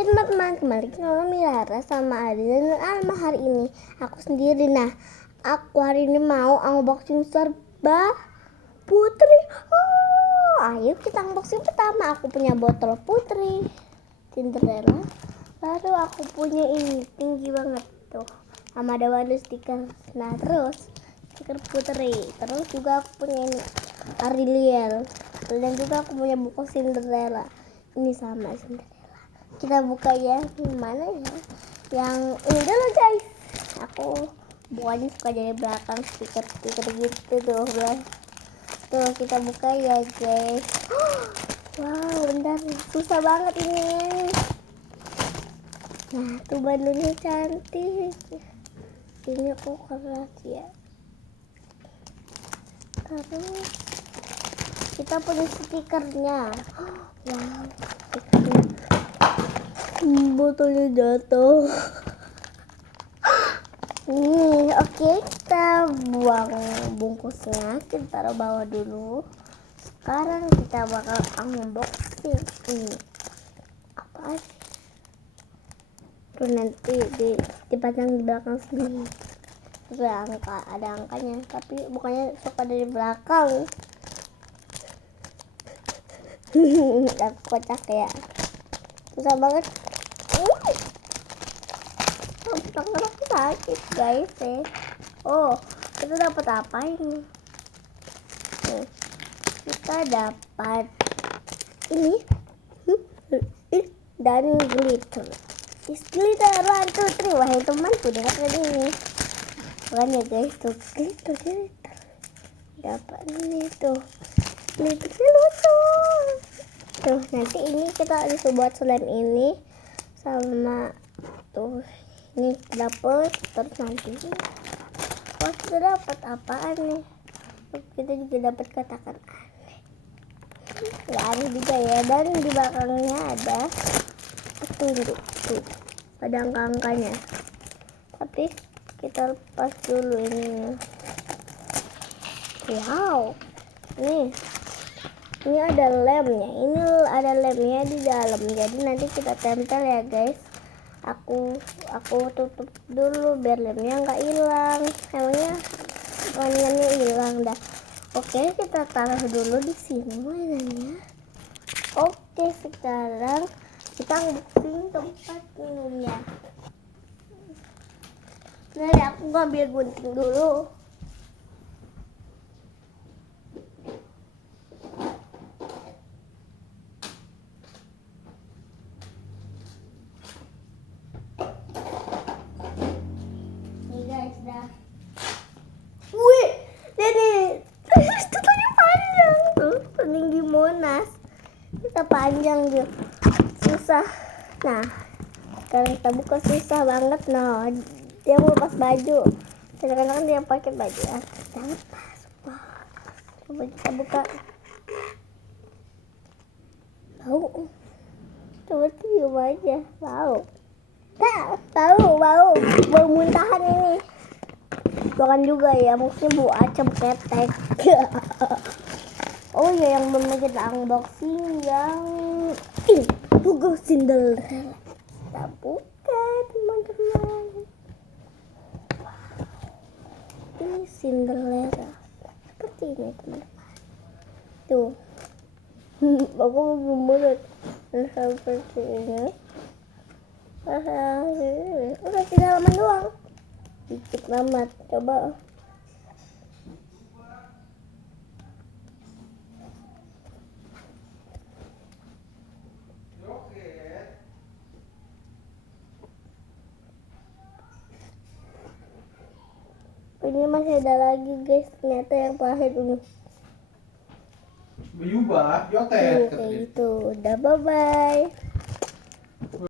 teman-teman, kembali ke channel Milara sama Adi dan Alma. Hari ini aku sendiri. Nah, aku hari ini mau unboxing serba putri. Ayo kita unboxing. Pertama aku punya botol putri Cinderella. Lalu aku punya ini tinggi banget tuh, sama ada warna stiker. Nah terus stiker putri. Terus juga aku punya ini Ariel. Dan juga aku punya buku Cinderella. Ini sama Cinderella. Kita buka ya, mana ya? Yang ini dulu guys. Aku bukannya suka dari belakang stiker gitu tuh, guys. Tuh kita buka ya guys. Wow, bentar, susah banget ini. Nah, tuh bandulnya cantik. Ini aku keras ya. Terus kita punya stikernya. Wow, stikernya. Botolnya jatuh. Nih, oke, kita buang bungkusnya, kita taruh bawah dulu. Sekarang kita bakal unboxing ini. Apa sih? Tuh nanti dipajang di belakang sini. Ada angkanya, tapi bukannya suka dari belakang. Aku kocak ya. Susah banget. Tangan aku sakit guys ya. Oh, kita dapat apa ini? Kita dapat ini dan glitter. Glitter 1, 2, 3. Wahai temanku, dengar ini. Bukan ya guys, tuh glitter. Dapat ini tuh. Glitternya lucu. Tuh, nanti ini kita bisa buat slime ini sama tuh. Ini dapat, terus nanti kita dapat apaan nih? Kita juga dapat katakan aneh. Nggak aneh juga ya. Dan di belakangnya ada petunjuk tuh, ada angka-angkanya. Tapi kita lepas dulu ini. Wow, ini ada lemnya. Ini ada lemnya di dalam. Jadi nanti kita tempel ya guys. Aku tutup dulu biar lemnya nggak hilang. Emangnya warnanya hilang dah. Oke, kita taruh dulu di sini mainannya. Oke, sekarang kita unboxing tempat minumnya. Nah, aku ngambil gunting dulu. Wih, jadi tutupnya panjang tuh, peninggi Monas. Kita panjang dia, susah. Nah, sekarang kita buka susah banget. Nah, dia mau lepas baju. Kadang-kadang dia pakai baju atas. Coba kita buka. Bau. Coba cium aja. Bau. Bau muntahan ini. Bukan juga ya, mungkin bau acem ketek. Oh ya, yang belum kita unboxing yang ini buku Cinderella. Kita buka teman-teman. Ini Cinderella seperti ini teman-teman. Tuh, aku belum buat seperti ini. Udah 3 halaman doang. Dikit amat, coba. Ini masih ada lagi guys, ternyata yang terakhir ini. Berubah, jotet. Kayak gitu. Udah, bye bye.